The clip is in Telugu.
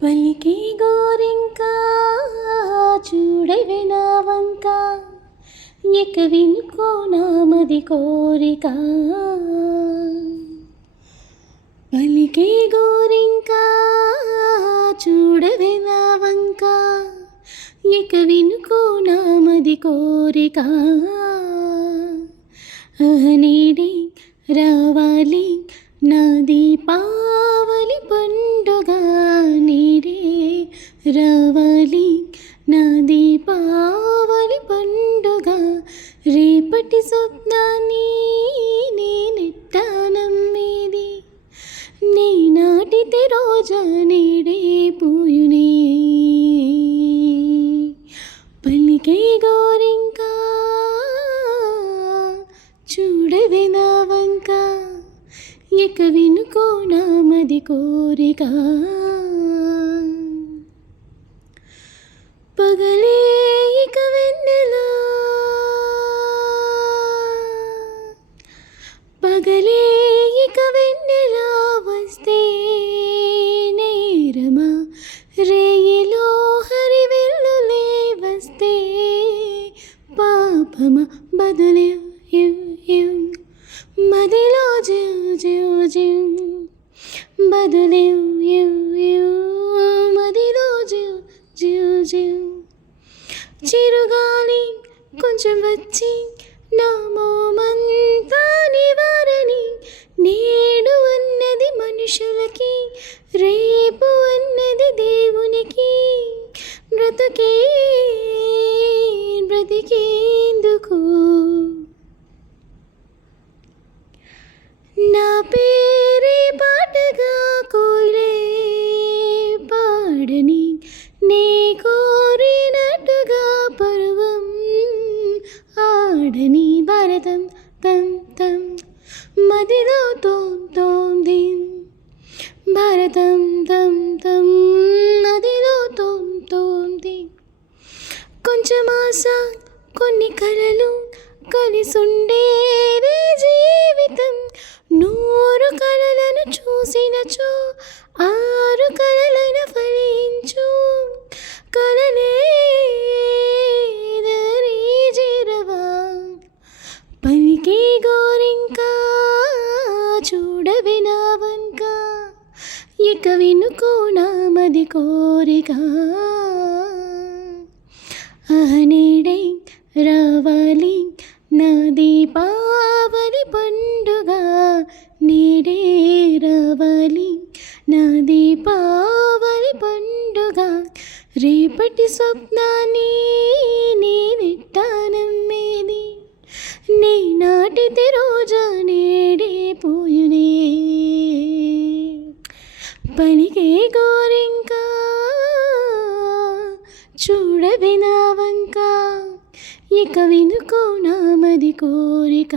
పలికి గోరింక చూడవే నా వంక ఎక వినుకో నామది కోరిక. పలికి గోరింక చూడవే నా వంక ఎక వినుకో నామది కోరిక. నేడే రావాలి నా దీపావళి పండుగ, నేడే రావాలి నా దీపావళి పండుగ. రేపటి స్వప్నాన్ని నేనెట్టా నమ్మేది, నీ నాటితే రోజా నేడే పూయునే. పలికే గోరింక చూడవే నా వంక ఎక వినుకో నామది కోరిక. పగలే ఇక వెన్నెలా, పగలే ఇక వెన్నెలా వస్తే నేరమా, రేయిలో హరివెల్లులే వస్తే పాపమా. బదులే మదిలో జివ్ జివ్ జివ్, బదులే మదిలో జివ్ జివ్ జివ్. చిరుగాలి కొంచెం వచ్చి నా మోమంతా నివారణి, నేడు అన్నది మనుషులకి, రేపు అన్నది దేవునికి. బ్రతుకే బ్రతికేందుకు నా పేరే పాటగా కోయిలే పాడని, నే కోరినట్టుగా పర్వం ఆడని. భారతం తం తం మదిలో తోం తోం దిన్, భారతం తం తం మదిలో తోం తోం దిన్. కొంచెం ఆశ కొన్ని కలలు కలిసుండేవే జీవితం, 100 కలలను చూసినచో 6 కలలైన ఫలించు. కలలే దరి చేరవా, పలికే గోరింక చూడవే నా వంక ఎక వినుకో నామది కోరిక. నేడే రావాలి నా దీపావళి పండుగ, నేడే రావాలి నా దీపావళి పండుగ. రేపటి స్వప్నాన్ని నేనెట్టా నమ్మేది, నీ నాటితే రోజా నేడే పూయునే. పలికే గోరింక చూడవే నా వంక ఎక వినుకో నామది కోరిక.